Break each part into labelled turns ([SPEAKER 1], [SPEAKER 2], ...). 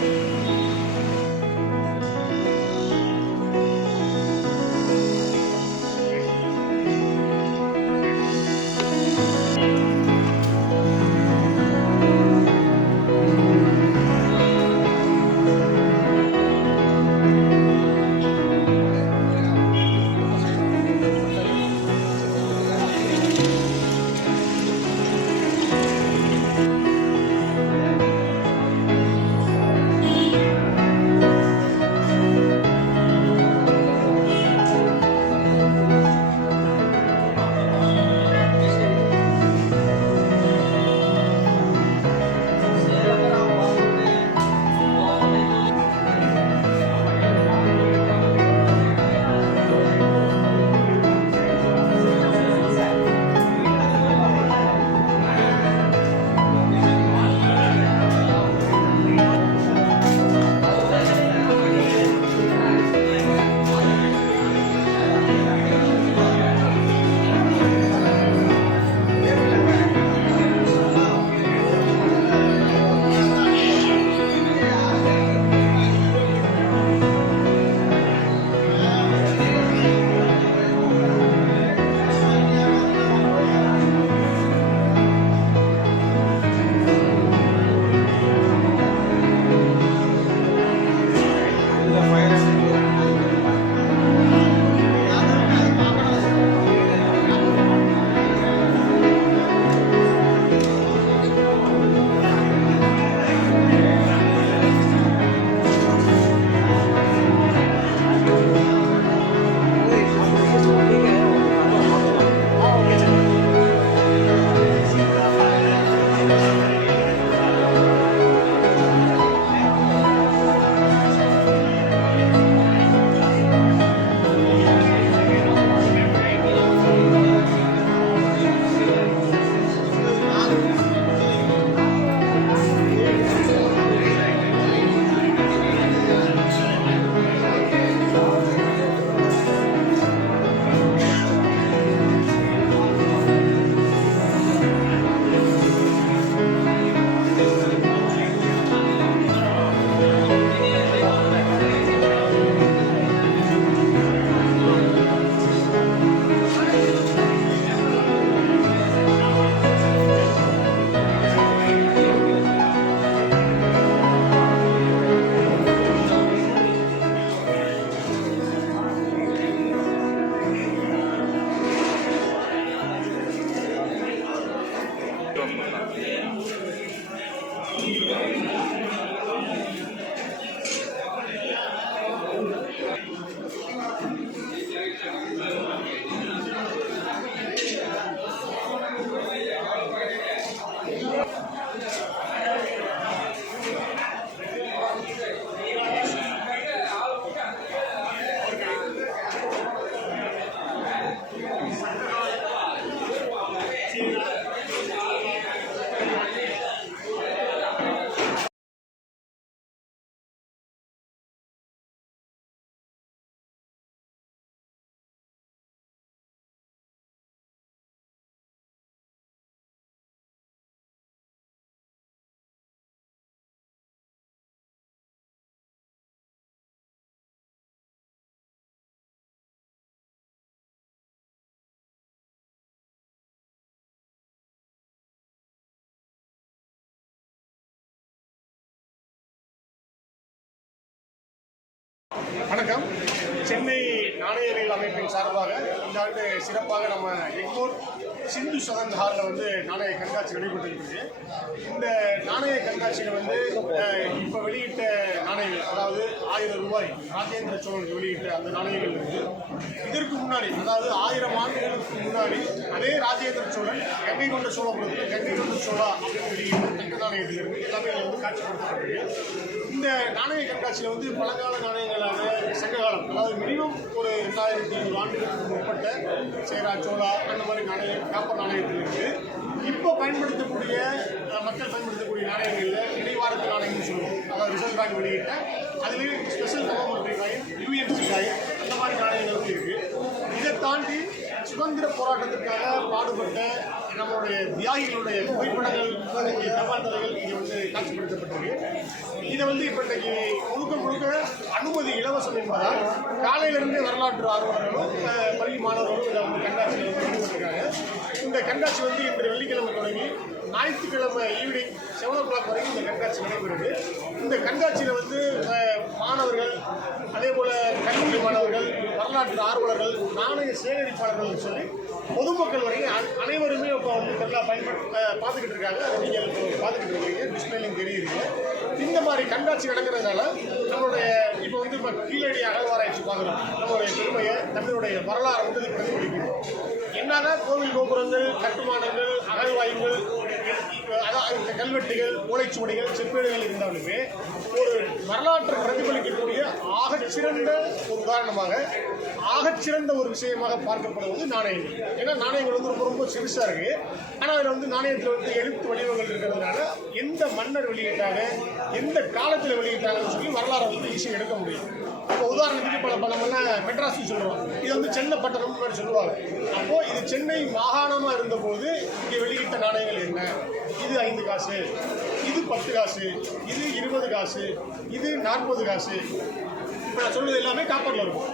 [SPEAKER 1] Thank you. வணக்கம். சென்னை நாணயவியல் அமைப்பின் சார்பாக இந்த ஆண்டு சிறப்பாக நம்ம எக்மோர் சிந்து சதன் ஹாலில் வந்து நாணய கண்காட்சி நடைபெற்றிருக்குது. இந்த நாணய கண்காட்சியில் வந்து இப்போ வெளியிட்ட நாணயங்கள் அதாவது ஆயிரம் ரூபாய் ராஜேந்திர சோழனுக்கு வெளியிட்ட அந்த நாணயங்கள் இருக்குது இதற்கு முன்னாடி அதாவது ஆயிரம் ஆண்டுகளுக்கு முன்னாடி அதே ராஜேந்திர சோழன் கங்கை கொண்ட சோழபுரத்தில் கங்கை கொண்ட சோழா அப்படின்னு வெளியிட்ட தங்க நாணயத்தில் எல்லாமே வந்து காட்சிப்படுத்தப்பட்டிருக்கு இந்த நாணய கண்காட்சியில் வந்து பழங்கால நாணயங்களான சங்ககாலம் அதாவது மினிமம் ஒரு ரெண்டாயிரத்தி ஐநூறு ஆண்டுகளுக்கு முற்பட்ட சேரா சோழா அந்த மாதிரி நாணய காப்பர் நாணயத்தில் இருக்குது இப்போ பயன்படுத்தக்கூடிய மக்கள் பயன்படுத்தக்கூடிய நாணயங்களில் நினைவாரத்து நாணயம்னு சொல்லுவோம். அதாவது ரிசர்வ் பேங்க் வெளியிட்ட அதுலேயே special government coin UNC coin அந்த மாதிரி நாணயங்கள் வந்து இதை தாண்டி சுதந்திர போராட்டத்திற்காக பாடுபட்ட நம்மளுடைய தியாகிகளுடைய புகைப்படங்கள் இருக்கக்கூடிய இங்கே வந்து காட்சிப்படுத்தப்பட்டிருக்கு. இதை வந்து இப்போ இன்றைக்கு முழுக்க முழுக்க அனுமதி இலவசம் என்பதால் காலையிலிருந்து வரலாற்று ஆர்வலர்களும் பள்ளி மாணவர்களும் இதை வந்து கண்காட்சியில் ஈடுபட்டிருக்காங்க. இந்த கண்காட்சி வந்து இன்று வெள்ளிக்கிழமை தொடங்கி ஞாயிற்றுக்கிழமை ஈவினிங் செவன் ஓ கிளாக் வரைக்கும் இந்த கண்காட்சி நடைபெறுது. இந்த கண்காட்சியில் வந்து மாணவர்கள் அதே போல் கல்லூரி மாணவர்கள் வரலாற்று ஆர்வலர்கள் நாணய சேகரிப்பாளர்கள் சொல்லி பொதுமக்கள் வரைக்கும் அனைவருமே இப்போ வந்து நல்லா பயன்படுத்தி பார்த்துக்கிட்டு இருக்காங்க. அதை நீங்கள் பார்த்துக்கிட்டு இருக்கீங்க. டிஸ்பிளேலையும் தெரியுது இந்த மாதிரி கண்காட்சி நடக்கிறதுனால நம்மளுடைய இப்போ வந்து இப்போ கீழடி அகழ்வாராய்ச்சி பார்க்குறோம். நம்மளுடைய பெருமையை நம்மளுடைய வரலாறு வந்து இது பிரதிபலிக்குது. என்னதான் கோவில் கோபுரங்கள் கட்டுமானங்கள் அகழ்வாய்வுகள் கல்வெட்டுகள் ஓலைச்சுவடிகள் செப்பேடுகள் இருந்தாலுமே ஒரு வரலாற்று பிரதிபலிக்கக்கூடிய ஆகச்சிறந்த ஒரு உதாரணமாக ஆகச்சிறந்த ஒரு விஷயமாக பார்க்கப்படுவது நாணயங்கள். ஏன்னா நாணயங்கள் வந்து ரொம்ப ரொம்ப சிறுசாக இருக்கு. ஆனால் அதில் வந்து நாணயத்தில் வந்து எழுத்து வடிவங்கள் இருக்கிறதுனால எந்த மன்னர் வெளியிட்டாங்க எந்த காலத்தில் வெளியிட்டாங்கன்னு சொல்லி வரலாறு வந்து ஈஸியாக எடுக்க முடியும். இப்போ உதாரணத்துக்கு பல பல மன்னர் மெட்ராஸ்னு சொல்லுவாங்க. இது வந்து சென்னை பட்டணம் மாதிரி சொல்லுவாங்க. அப்போ இது சென்னை மாகாணமாக இருந்தபோது இங்கே வெளியிட்ட நாணயங்கள் என்ன? இது ஐந்து காசு இது பத்து காசு இது இருபது காசு இது நாற்பது காசு. இப்போ நான் சொல்வது எல்லாமே காப்பரில் இருக்கும்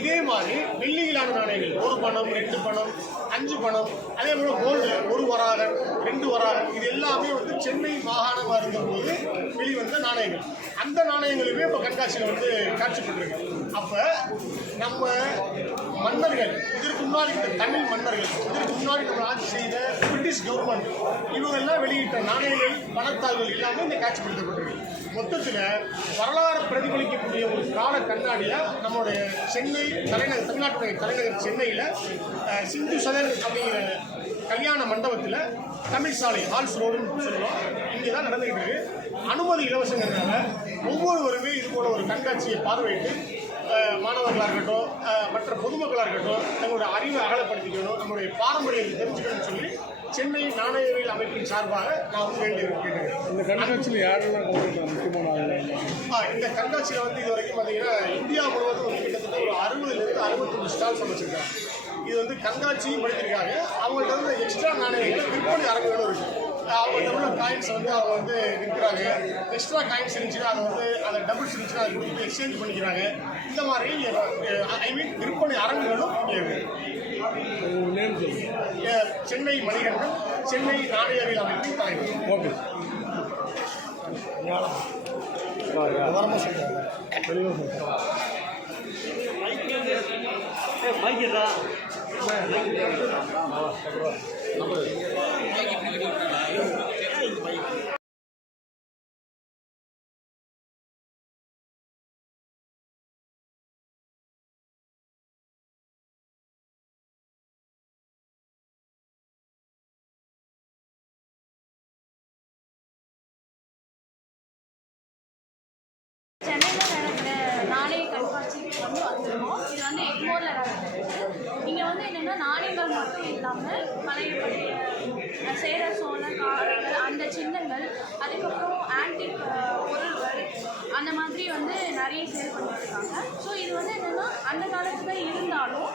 [SPEAKER 1] இதே மாதிரி வெள்ளியிலான நாணயங்கள் ஒரு பணம் ரெண்டு பணம் அஞ்சு பணம் அதே போல் கோல்டு ஒரு வராகன் ரெண்டு வராகன் இது எல்லாமே வந்து சென்னை மாகாணமாக இருந்தபோது வெளிவந்த நாணயங்கள். அந்த நாணயங்களுமே இப்போ கண்காட்சியில் வந்து காட்சிப்பட்டிருக்கு. அப்போ நம்ம மன்னர்கள் இதற்கு முன்னாடி இந்த தமிழ் மன்னர்கள் இதற்கு முன்னாடி நம்ம ஆட்சி செய்த பிரிட்டிஷ் கவர்மெண்ட் இவங்கெல்லாம் வெளியிட்ட நாணயங்கள் பணத்தாள்கள் எல்லாமே இந்த காட்சிப்படுத்தப்பட்டிருக்கு. மொத்தத்தில் வரலாறு பிரதிபலிக்கக்கூடிய ஒரு கால கண்ணாடியில் நம்மளுடைய சென்னை தலைநகர் தமிழ்நாட்டுடைய தலைநகர் சென்னையில் சிந்து சதன் அப்படிங்கிற கல்யாண மண்டபத்தில் தமிழ் சாலை ஹால்ஸ் ரோடுன்னு சொல்லுவோம். இங்கே தான் நடந்துகிட்டு இருக்கு. அனுமதி இலவசங்கிறதுனால ஒவ்வொருவருமே இது போல ஒரு கண்காட்சியை பார்வையிட்டு மாணவர்களாக இருக்கட்டும் மற்ற பொதுமக்களாக இருக்கட்டும் தங்களுடைய அறிவை அகலப்படுத்திக்கணும் நம்மளுடைய பாரம்பரியத்தை தெரிஞ்சுக்கணும்னு சொல்லி சென்னை நாணயவியல் அமைப்பின் சார்பாக நான் வேண்டி கேட்டுக்கிறேன்
[SPEAKER 2] இந்த கண்காட்சியில் யாரெல்லாம் முக்கியமான
[SPEAKER 1] இந்த கண்காட்சியில் வந்து இது வரைக்கும் பார்த்தீங்கன்னா இந்தியா முழுவதும் வந்து கிட்டத்தட்ட ஒரு அறுபதுலேருந்து அறுபத்தஞ்சு ஸ்டால்ஸ் அமைச்சிருக்காங்க. இது வந்து கண்காட்சியும் படுத்திருக்காங்க. அவங்கள்ட்ட வந்து எக்ஸ்ட்ரா நாணயங்களை விற்பனை அரங்குகளும் இருக்கு. அவங்கள்ட்ட உள்ள காயின்ஸ் வந்து அவங்க வந்து விற்கிறாங்க எக்ஸ்ட்ரா காயின்ஸ் இருந்துச்சுன்னா அதை வந்து அதை டபுள்ஸ் இருந்துச்சுன்னா அதை கொடுத்து எக்ஸ்சேஞ்ச் பண்ணிக்கிறாங்க. இந்த மாதிரி ஐ மீன் விற்பனை அரங்குகளும் சென்னை மணிகண்டன் சென்னை நாணயவியல் அமைப்பின் தலைவர்.
[SPEAKER 2] ஓகே.
[SPEAKER 1] 然后
[SPEAKER 2] 我我我我就是来我就送你们一
[SPEAKER 3] சென்னையில் நடக்கிற நாணய கண்காட்சிக்கு வந்து வந்திருக்கோம். இது வந்து எக்மோரில் நடக்குது இங்கே வந்து என்னென்னா நாணயங்கள் மட்டும் இல்லாமல் பழைய பழைய சேர சோழ காலங்கள் அந்த சின்னங்கள் அதுக்கப்புறம் ஆன்டிக் பொருள்கள் அந்த மாதிரி வந்து நிறைய சேல் பண்ணிட்டு ஸோ இது வந்து என்னென்னா அந்த காலத்தில் இருந்தாலும்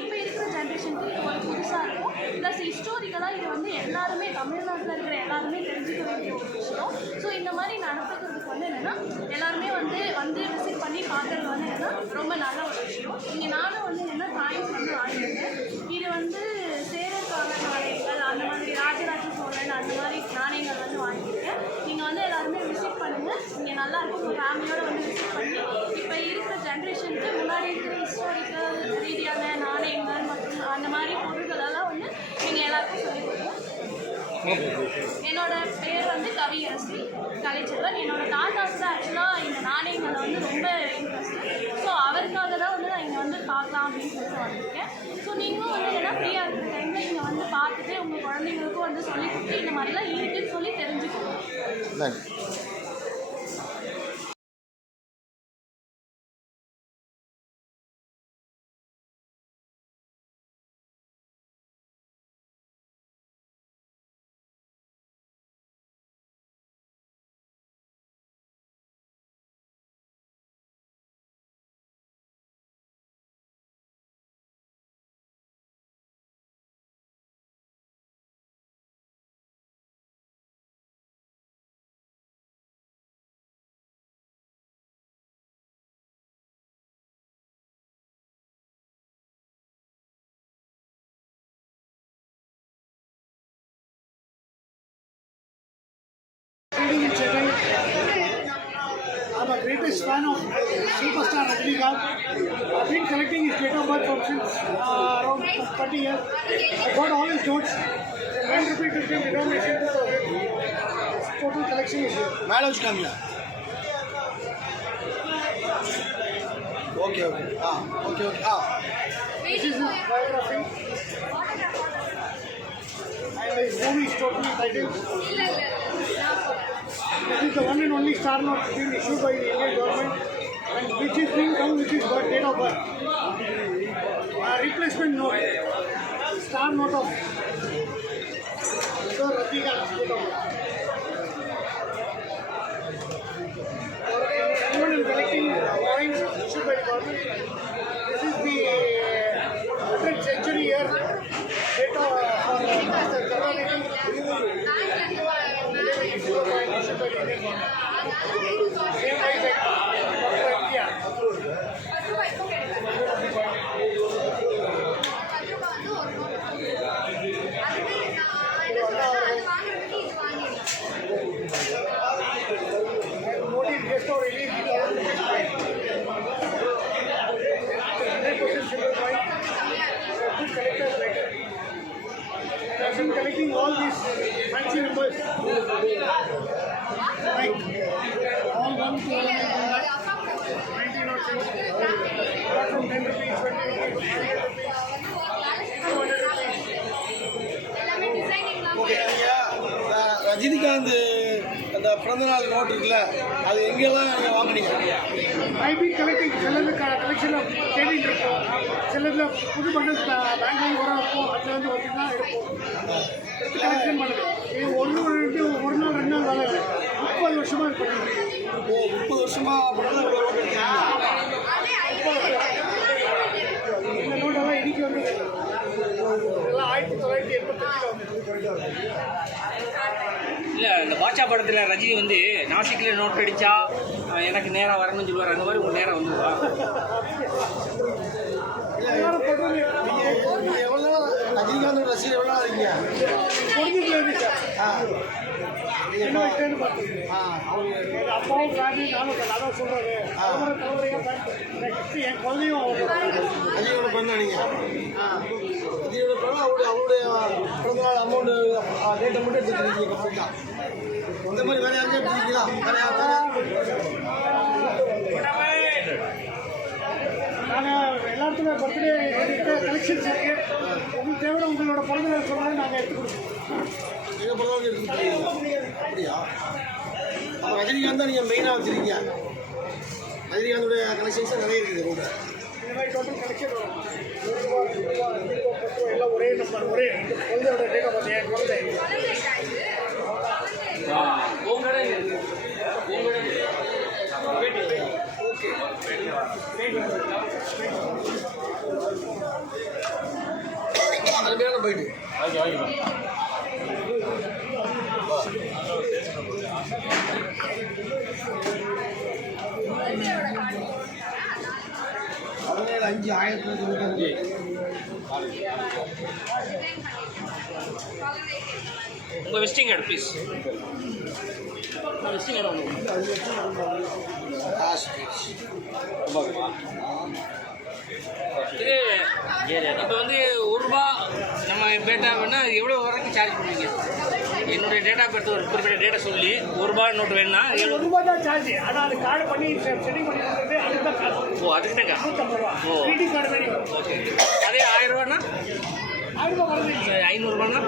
[SPEAKER 3] இப்போ இருக்கிற ஜென்ரேஷனுக்கு இது ஒரு புதுசாக இருக்கும். ப்ளஸ் ஹிஸ்டோரிக்கலாக இது வந்து எல்லாருமே தமிழ்நாட்டில் இருக்கிற எல்லாருமே தெரிஞ்சுக்க வேண்டிய ஒரு விஷயம். ஸோ இந்த மாதிரி நடத்துக்கிறதுக்கு வந்து என்னென்னா எல்லாருமே வந்து வந்து விசிட் பண்ணி பார்க்கறது வந்து என்னென்னா ரொம்ப நல்ல ஒரு விஷயம். இங்கே நானும் வந்து என்ன காயின்ஸ் வந்து வாங்கியிருக்கேன். இது வந்து சேரர் கால நாணயங்கள் அந்த மாதிரி ராஜராஜ சோழன் அந்த மாதிரி நாணயங்கள் வந்து வாங்கியிருக்கேன். நீங்கள் வந்து எல்லாருமே விசிட் பண்ணுங்கள் இங்கே நல்லா இருக்கும். உங்கள் ஃபேமிலியோட வந்து விசிட் பண்ணி இப்போ இருக்கிற ஜென்ரேஷனுக்கு முன்னாடி இருக்கிற ஹிஸ்டாரிக்கல் ரீதியான நாணயங்கள் மற்றும் அந்த மாதிரி பொருட்களெல்லாம் வந்து நீங்கள் எல்லாருக்கும் சொல்லிக் கொடுங்க. என்னோட பேர் வந்து கவியரசி. கலைச்செல்வன் என்னோட தாத்தாவுக்கு ஆக்சுவலாக இந்த நாணயங்களை வந்து ரொம்ப இன்ட்ரெஸ்ட் ஸோ அவருக்காக தான் வந்து நான் இங்கே வந்து பார்க்கலாம் அப்படின்னு சொல்லிட்டு வந்திருக்கேன். ஸோ நீங்களும் வந்து என்ன ஃப்ரீயாக இருக்கிற டைமில் இங்கே வந்து பார்த்துட்டு உங்கள் குழந்தைங்களுக்கும் வந்து சொல்லி கொடுத்து இந்த மாதிரிலாம் இருக்குன்னு சொல்லி தெரிஞ்சுக்கணும்
[SPEAKER 4] fighting in Chennai. I'm a greatest fan of superstar Rajinikanth. I've been collecting his data birth from since uh, around 30 years. I got all his notes. And repeat different denomination. Total collection is here.
[SPEAKER 5] Madam, come. Okay, okay. Ah, okay, okay. Ah.
[SPEAKER 4] This is his biography. And his movie is totally titled. Is the one and only star note being issued by the Indian government and which is being done with his birth, date of birth. A replacement note, star note of Sir Ratika date
[SPEAKER 5] Yeah. Rajinikanth அந்த பிறந்தநாள் note இருக்குல்ல அது எங்கெல்லாம் நீங்கள் வாங்குனீங்க?
[SPEAKER 4] Been collecting சிலது collection தேடிட்டு இருக்கோம். சிலதுல புது பண்டல் பேங்க்லையும் வர வைப்போம். அதில் வந்து பார்த்தீங்கன்னா எடுப்போம் எடுத்து கலெக்ஷன் பண்ணுது. ஒன்று ரெண்டு ஒரு நாள் ரெண்டு நாள் வேலை. முப்பது வருஷமா இது பண்ணிட்டு இருக்கேன்.
[SPEAKER 5] ஓ முப்பது வருஷமா அப்படின்னா இவ்வளோ நோட் எடுத்தீங்க
[SPEAKER 4] இந்த நோட்டெல்லாம் இன்னைக்கு வந்து எல்லாம் ஆயிரத்தி தொள்ளாயிரத்தி எண்பத்தஞ்சில் வந்து
[SPEAKER 6] இல்லை இந்த பாட்சா படத்தில் ரஜினி வந்து நாசிக்கில் நோட் அடித்தா எனக்கு நேராக வரணும்னு சொல்லுவார். அந்த மாதிரி உங்கள் நேரம்
[SPEAKER 5] நாள் ரஜினிகாந்த் ரசிகர் எவ்வளோ இருக்கீங்க?
[SPEAKER 4] அப்பாவும் ஃபேமிலி நானும் தலைமுறை தலைமுறையாக நெக்ஸ்ட் என் குழந்தையும் அவங்க
[SPEAKER 5] ரஜினியோட பிறந்தா நீங்கள் ஆ. ரஜினியோட பிறந்தா அவருடைய அவருடைய பிறந்தநாள் அமௌண்ட்டு டேட்டை மட்டும் எடுத்துருக்கீங்க கம்ப்ளீட்டாக இந்த மாதிரி வேறு யாருக்கும் எடுத்துருக்கீங்களா வேறு யாரும்
[SPEAKER 4] நாங்கள் எல்லாத்துக்கும் பர்த்டே கலெக்ஷன்ஸ் இருக்கு. உங்களுக்கு தேவை உங்களோட பிறந்தநாள் சொன்னாலும் நாங்கள் எடுத்து கொடுப்போம்.
[SPEAKER 5] எங்கே பிறந்தநாள் எடுத்துருக்கீங்க அப்படியா? அப்போ ரஜினிகாந்த் தான் நீங்கள் மெயினாக வச்சுருக்கீங்க. ரஜினிகாந்தோடைய கலெக்ஷன்ஸ் நிறைய இருக்குது
[SPEAKER 4] ரூபா எல்லாம் ஒரே நம்பர் ஒரே குழந்தையோட டேட்டா பார்த்து என் குழந்தை
[SPEAKER 5] போயிட்டு. அஞ்சு ஆயிரத்தி தொண்ணூற்றி
[SPEAKER 6] உங்கள் visiting card please visiting card இது இப்போ வந்து ஒரு ரூபா நம்ம பேட்டா வேணா எவ்வளோ வரைக்கும் சார்ஜ் பண்ணுவீங்க? என்னுடைய டேட்டா பர்த் ஒரு குறிப்பிட்ட டேட்டா சொல்லி ஒரு ரூபா நோட்டு வேணும்னா எவ்வளோ
[SPEAKER 4] ரூபா தான் சார்ஜ் ஆனால் அது கார்டு பண்ணி செட்டிங் பண்ணி கொடுக்குறது அதுக்கு தான் காசு
[SPEAKER 6] ஓ அதுக்கு
[SPEAKER 4] ரூபா.
[SPEAKER 6] ஓ.
[SPEAKER 4] கிரெடிட் கார்டு மாதிரி.
[SPEAKER 6] ஓகே அதே ஆயிரம்
[SPEAKER 4] ரூபாய் வரது
[SPEAKER 6] ஐநூறுரூபான்னா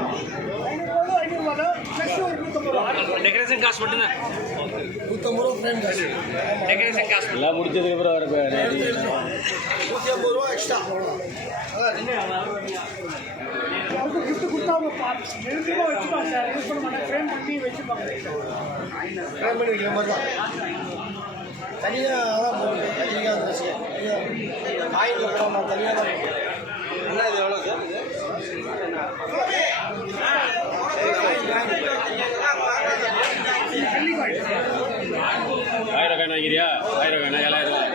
[SPEAKER 4] ஐநூறுரூவா ஐநூறுரூவா தான்
[SPEAKER 6] டெக்கரேஷன் காசு மட்டும்தான்.
[SPEAKER 5] நூற்றம்பது ரூபா ஃப்ரேம் காசு
[SPEAKER 6] டெக்கரேஷன் காசு.
[SPEAKER 2] எல்லாம் முடிச்சதுக்கு அப்புறம் வர
[SPEAKER 5] நூற்றி ஐம்பது ரூபா எக்ஸ்ட்ரா
[SPEAKER 4] அவங்க கிஃப்ட் கொடுத்தா அவங்க பா- நெருக்கமாக வச்சுப்பாங்க சார் யூஸ் பண்ண மாட்டாங்க ஃப்ரேம் பண்ணி வச்சுப்பாங்க
[SPEAKER 5] ஃப்ரேம் பண்ணி வைக்கிற மாதிரி தான் தனியாக தான் போடாமல் தனியாக தான் அண்ணா இது எவ்வளோ சார்
[SPEAKER 2] ஆயிரம் காயின் வாங்கிறியா ஆயிரம் காயின் ஏழாயிரம்? ரூபாய்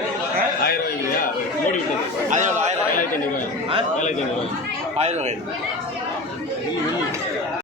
[SPEAKER 2] ஆயிரம் ரூபாய் வாங்கிறியா மூடி விட்டது
[SPEAKER 5] அது ஆயிரம்.
[SPEAKER 2] ஏழாயிரத்தி ஐநூறுபாய் ஏழாயிரத்தி ஐநூறுபாய்
[SPEAKER 5] ஆயிரம் ரூபாய்